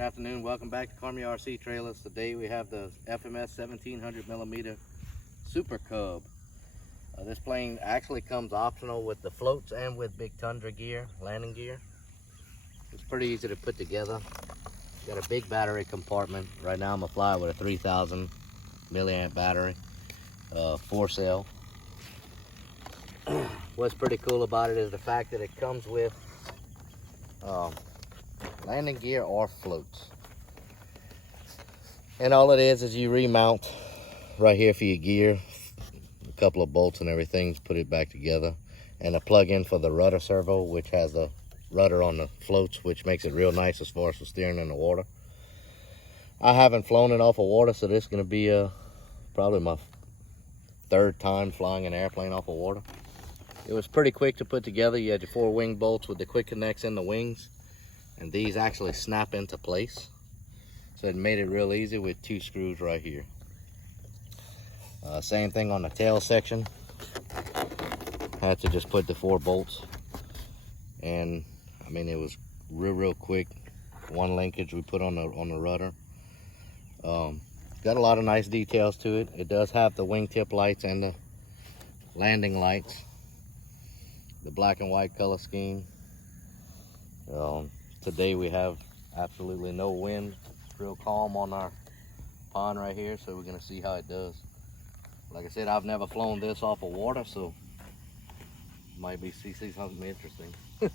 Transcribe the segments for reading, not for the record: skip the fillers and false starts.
Good afternoon, welcome back to Carmi RC Trailers. Today we have the FMS 1700mm Supercub. This plane actually comes optional with the floats and with big tundra gear, landing gear. It's pretty easy to put together. Got a big battery compartment. Right now I'm gonna fly with a 3000 milliamp battery, 4-cell. What's pretty cool about it is the fact that it comes with landing gear or floats. And all it is you remount right here for your gear, a couple of bolts and everything to put it back together, and a plug-in for the rudder servo, which has a rudder on the floats, which makes it real nice as far as for steering in the water. I haven't flown it off of water, so this is going to be probably my third time flying an airplane off of water. It was pretty quick to put together. You had your 4 wing bolts with the quick connects in the wings, and these actually snap into place. So it made it real easy with 2 screws right here. Same thing on the tail section. Had to just put the 4 bolts, and I mean it was real quick. 1 linkage we put on the rudder. Got a lot of nice details to it. It does have the wingtip lights and the landing lights. The black and white color scheme. Today we have absolutely no wind. It's real calm on our pond right here, so we're gonna see how it does. Like I said, I've never flown this off of water, so might be see something interesting. We'll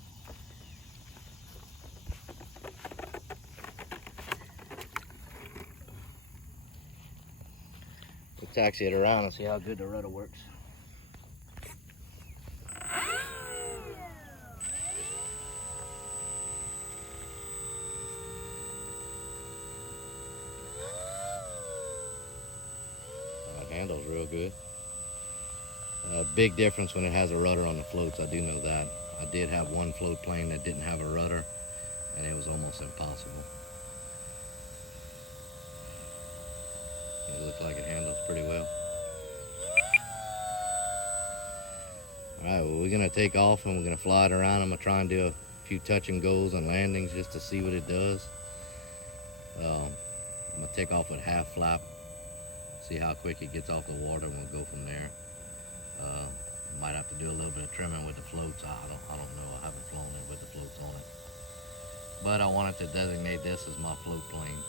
taxi it around and see how good the rudder works. Handles real good. Big difference when it has a rudder on the floats, I do know that. I did have one float plane that didn't have a rudder, and it was almost impossible. It looks like it handles pretty well. Alright, well, we're going to take off and we're going to fly it around. I'm going to try and do a few touch and goes and landings just to see what it does. I'm going to take off with half flap. See how quick it gets off the water, and we'll go from there. Might have to do a little bit of trimming with the floats. I don't know. I haven't flown it with the floats on it. But I wanted to designate this as my float plane.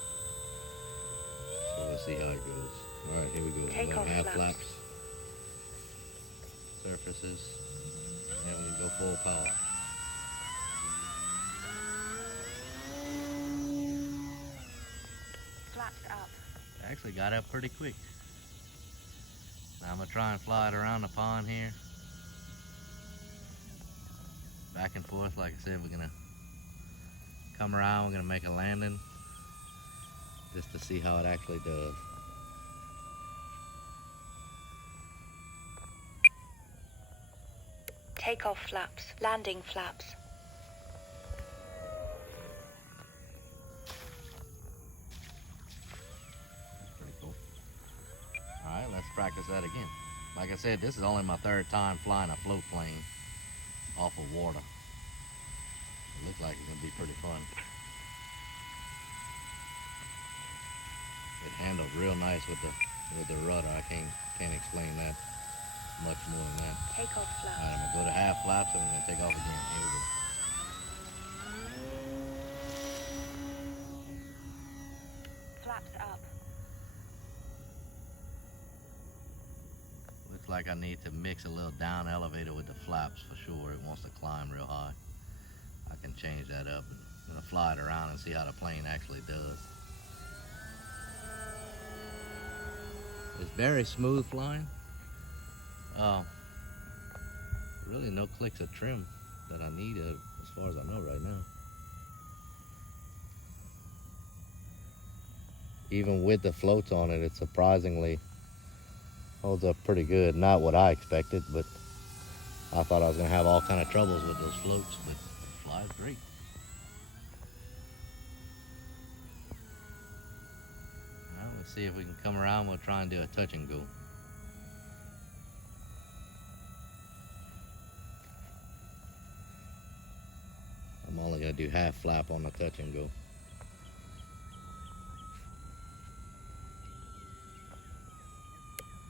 So we'll see how it goes. All right, here we go. We're going to have flaps, surfaces, and we go full power. Flaps up. Actually got up pretty quick. Now I'm gonna try and fly it around the pond here. Back and forth, like I said, we're gonna come around, we're gonna make a landing just to see how it actually does. Takeoff flaps, landing flaps. Alright, let's practice that again. Like I said, this is only my 3rd time flying a float plane off of water. It looks like it's going to be pretty fun. It handles real nice with the rudder. I can't explain that much more than that. Takeoff flaps. Alright, I'm going to go to half flaps and I'm going to take off again. Here we go. Flaps up. Looks like I need to mix a little down elevator with the flaps for sure. It wants to climb real high. I can change that up. I'm going to fly it around and see how the plane actually does. It's very smooth flying. Really no clicks of trim that I need as far as I know right now. Even with the floats on it, it surprisingly holds up pretty good. Not what I expected, but I thought I was going to have all kind of troubles with those floats, but it flies great. Well, let's see if we can come around. We'll try and do a touch and go. I'm only going to do half flap on the touch and go.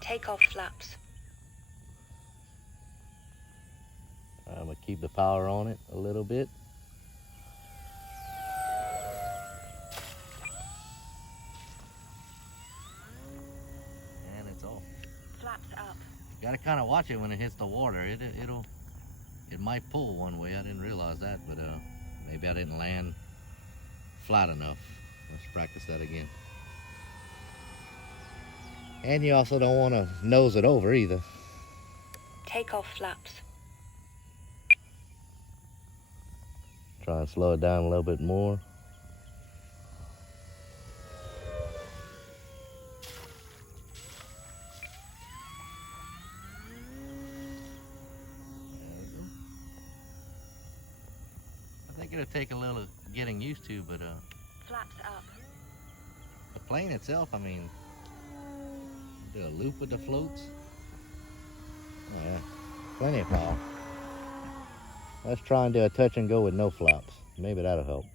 Take off flaps. I'm gonna keep the power on it a little bit. And it's off. Flaps up. Gotta kind of watch it when it hits the water. It might pull one way. I didn't realize that, but maybe I didn't land flat enough. Let's practice that again. And you also don't want to nose it over either. Take off flaps. Try and slow it down a little bit more. I think it'll take a little getting used to, but Flaps up. the plane itself, I mean, do a loop with the floats. Oh, yeah, plenty of power. Let's try and do a touch and go with no flaps. Maybe that'll help.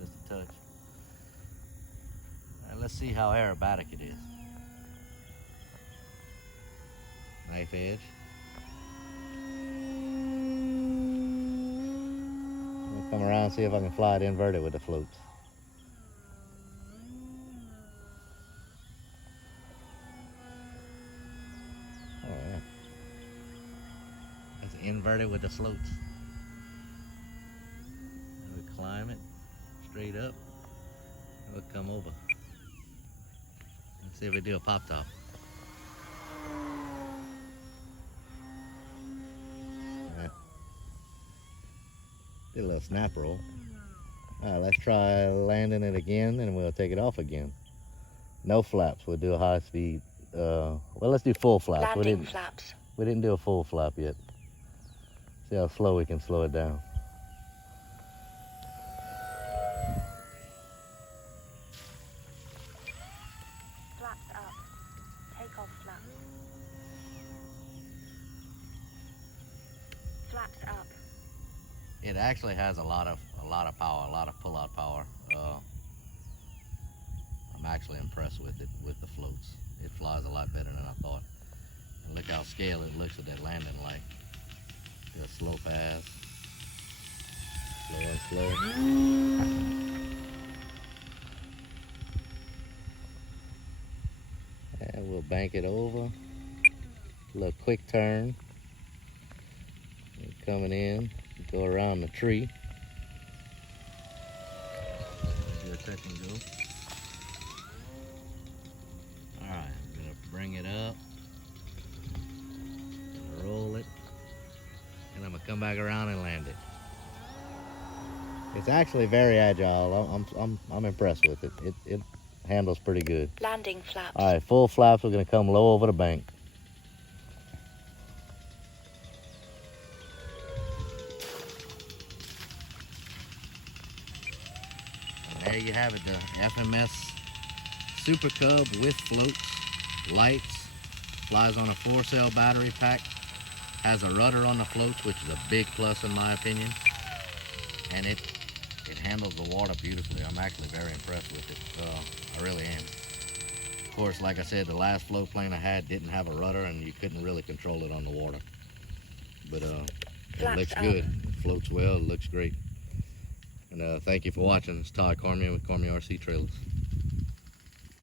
Just a touch. Let's see how aerobatic it is. Knife edge. I'll come around and see if I can fly it inverted with the floats. Oh yeah. It's inverted with the floats. And we climb it straight up. And we'll come over. Let's see if we do a pop top. Did a little snap roll. All right, let's try landing it again and we'll take it off again. No flaps, we'll do a high speed. Well, let's do full flaps. Landing flaps. We didn't do a full flap yet. See how slow we can slow it down. Flaps up. Take off flaps. Flaps up. It actually has a lot of power, a lot of pull-out power. I'm actually impressed with it, with the floats. It flies a lot better than I thought. And look how scale it looks at that landing like. Do a slow pass. Slow and slow. And we'll bank it over. A little quick turn. Coming in. Go around the tree. Do a touch and go. Alright, I'm gonna bring it up. Roll it. And I'm gonna come back around and land it. It's actually very agile. I'm impressed with it. It handles pretty good. Landing flaps. Alright, full flaps. We're gonna come low over the bank. There you have it, the FMS Supercub with floats, lights, flies on a 4-cell battery pack, has a rudder on the floats, which is a big plus in my opinion, and it handles the water beautifully. I'm actually very impressed with it. I really am. Of course, like I said, the last float plane I had didn't have a rudder, and you couldn't really control it on the water. But it looks good. It floats well. It looks great. And thank you for watching. It's Todd Cormier with Cormier RC Trailers.